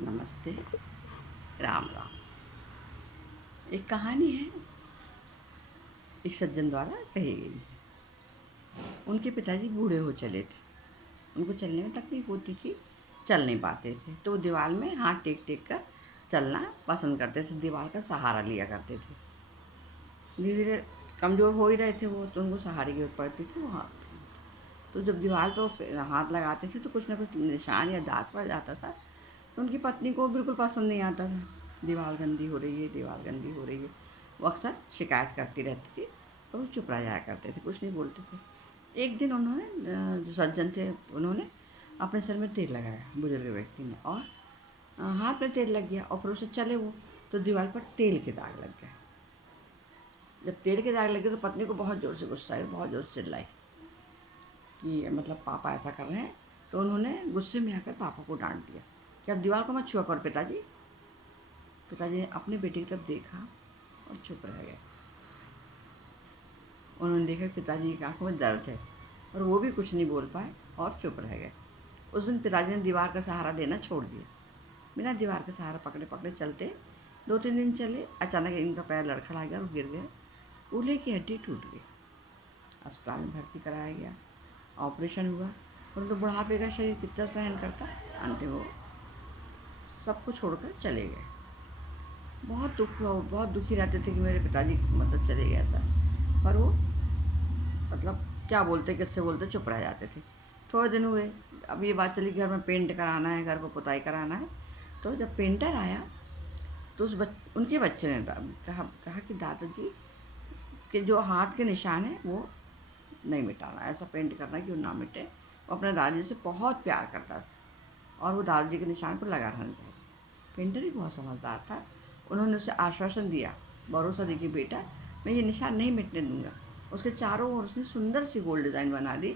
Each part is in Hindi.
नमस्ते, राम राम। एक कहानी है, एक सज्जन द्वारा कही गई है। उनके पिताजी बूढ़े हो चले थे। उनको चलने में तकलीफ होती थी, चल नहीं पाते थे, तो वो दीवार में हाथ टेक टेक कर चलना पसंद करते थे, दीवार का सहारा लिया करते थे। धीरे धीरे कमज़ोर हो ही रहे थे वो, तो उनको सहारे की जरूरत पड़ती थी वहाँ। तो जब दीवार पर वो हाथ लगाते थे तो कुछ ना कुछ निशान या दाग पड़ जाता था। तो उनकी पत्नी को बिल्कुल पसंद नहीं आता था, दीवार गंदी हो रही है, दीवार गंदी हो रही है। वो अक्सर शिकायत करती रहती थी, तो वो चुप रह जाया करते थे, कुछ नहीं बोलते थे। एक दिन उन्होंने, जो सज्जन थे, उन्होंने अपने सिर में तेल लगाया, बुजुर्ग व्यक्ति ने, और हाथ में तेल लग गया, और फिर उसे चले वो, तो दीवार पर तेल के दाग लग गए। जब तेल के दाग लगे तो पत्नी को बहुत ज़ोर से गुस्सा आई, बहुत ज़ोर से चिल्लाई कि मतलब पापा ऐसा कर रहे हैं। तो उन्होंने गुस्से में आकर पापा को डांट दिया कि अब दीवार को मत छुआ करो पिताजी। पिताजी ने अपने बेटे की तरफ देखा और चुप रह गए। उन्होंने देखा कि पिताजी की आंखों में दर्द है, और वो भी कुछ नहीं बोल पाए और चुप रह गए। उस दिन पिताजी ने दीवार का सहारा लेना छोड़ दिया। बिना दीवार का सहारा पकड़े पकड़े चलते 2-3 दिन चले। अचानक इनका पैर लड़खड़ा गया और गिर गए। कूल्हे की हड्डी टूट गई। अस्पताल में भर्ती कराया गया, ऑपरेशन हुआ, परंतु बुढ़ापे का शरीर कितना सहन करता। अंतिम वो सब कुछ छोड़कर चले गए। बहुत दुख हुआ, बहुत दुखी रहते थे कि मेरे पिताजी मतलब चले गए ऐसा। पर वो मतलब क्या बोलते, किससे बोलते, चुप रह जाते थे। थोड़े दिन हुए, अब ये बात चली कि घर में पेंट कराना है, घर को पुताई कराना है। तो जब पेंटर आया तो उनके बच्चे ने कहा कि दादाजी के जो हाथ के निशान हैं वो नहीं मिटाना, ऐसा पेंट करना कि वो ना मिटे। वो अपने दादाजी से बहुत प्यार करता था और वो दादाजी के निशान पर लगा रहना चाहिए। पेंटर भी बहुत समझदार था। उन्होंने उसे आश्वासन दिया, भरोसा दी कि बेटा मैं ये निशान नहीं मिटने दूंगा। उसके चारों ओर उसने सुंदर सी गोल डिज़ाइन बना दी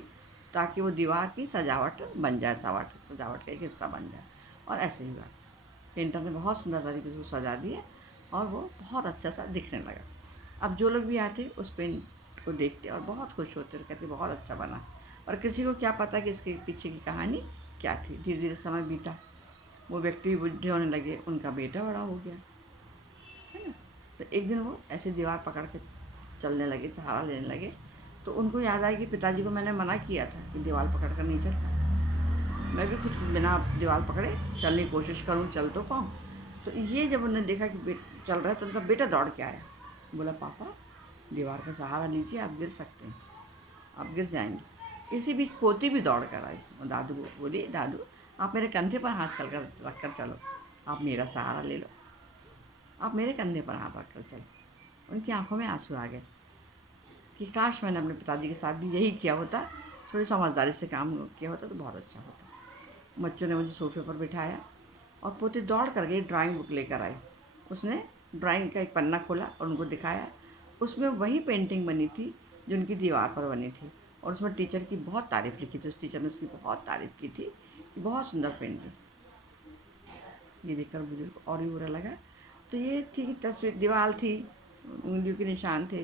ताकि वो दीवार की सजावट बन जाए, सजावट का एक हिस्सा बन जाए। और ऐसे ही हुआ। पेंटर ने बहुत सुंदर तरीके से सजा दिया और वो बहुत अच्छा सा दिखने लगा। अब जो लोग भी आते उस पेंट को देखते और बहुत खुश होते और कहते बहुत अच्छा बना। और किसी को क्या पता कि इसके पीछे की कहानी क्या थी। धीरे धीरे समय बीता, वो व्यक्ति बूढ़े होने लगे, उनका बेटा बड़ा हो गया, है ना। तो एक दिन वो ऐसे दीवार पकड़ के चलने लगे, सहारा लेने लगे। तो उनको याद आया कि पिताजी को मैंने मना किया था कि दीवार पकड़ कर नहीं चल। मैं भी कुछ बिना दीवार पकड़े चलने की कोशिश करूँ, चल तो पाऊँ। तो ये जब उन्होंने देखा कि चल रहा है तो उनका बेटा दौड़ के आया, बोला पापा दीवार का सहारा लीजिए, आप गिर सकते हैं, आप गिर जाएंगे। इसी बीच पोती भी दौड़ कर आई और दादू को बोली, दादू आप मेरे कंधे पर हाथ चल कर रख कर चलो, आप मेरा सहारा ले लो, आप मेरे कंधे पर हाथ रख कर चलो। उनकी आंखों में आंसू आ गए कि काश मैंने अपने पिताजी के साथ भी यही किया होता, थोड़ी समझदारी से काम किया होता तो बहुत अच्छा होता। बच्चों ने मुझे सोफे पर बिठाया और पोती दौड़ कर गई, ड्राइंग बुक लेकर आई। उसने ड्राइंग का एक पन्ना खोला और उनको दिखाया। उसमें वही पेंटिंग बनी थी जो उनकी दीवार पर बनी थी, और उसमें टीचर की बहुत तारीफ़ लिखी थी। उस टीचर ने उसकी बहुत तारीफ़ की थी कि बहुत सुंदर पेंटिंग। ये देखकर बुजुर्ग और भी बुरा लगा। तो ये थी कि तस्वीर, दीवार थी, उंगलियों के निशान थे,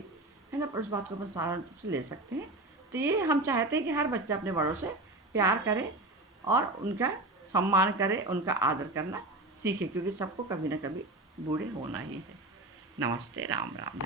है ना, पर उस बात को अपन सारा रूप से ले सकते हैं। तो ये हम चाहते हैं कि हर बच्चा अपने बड़ों से प्यार करे और उनका सम्मान करे, उनका आदर करना सीखे, क्योंकि सबको कभी ना कभी बूढ़े होना ही है। नमस्ते, राम राम।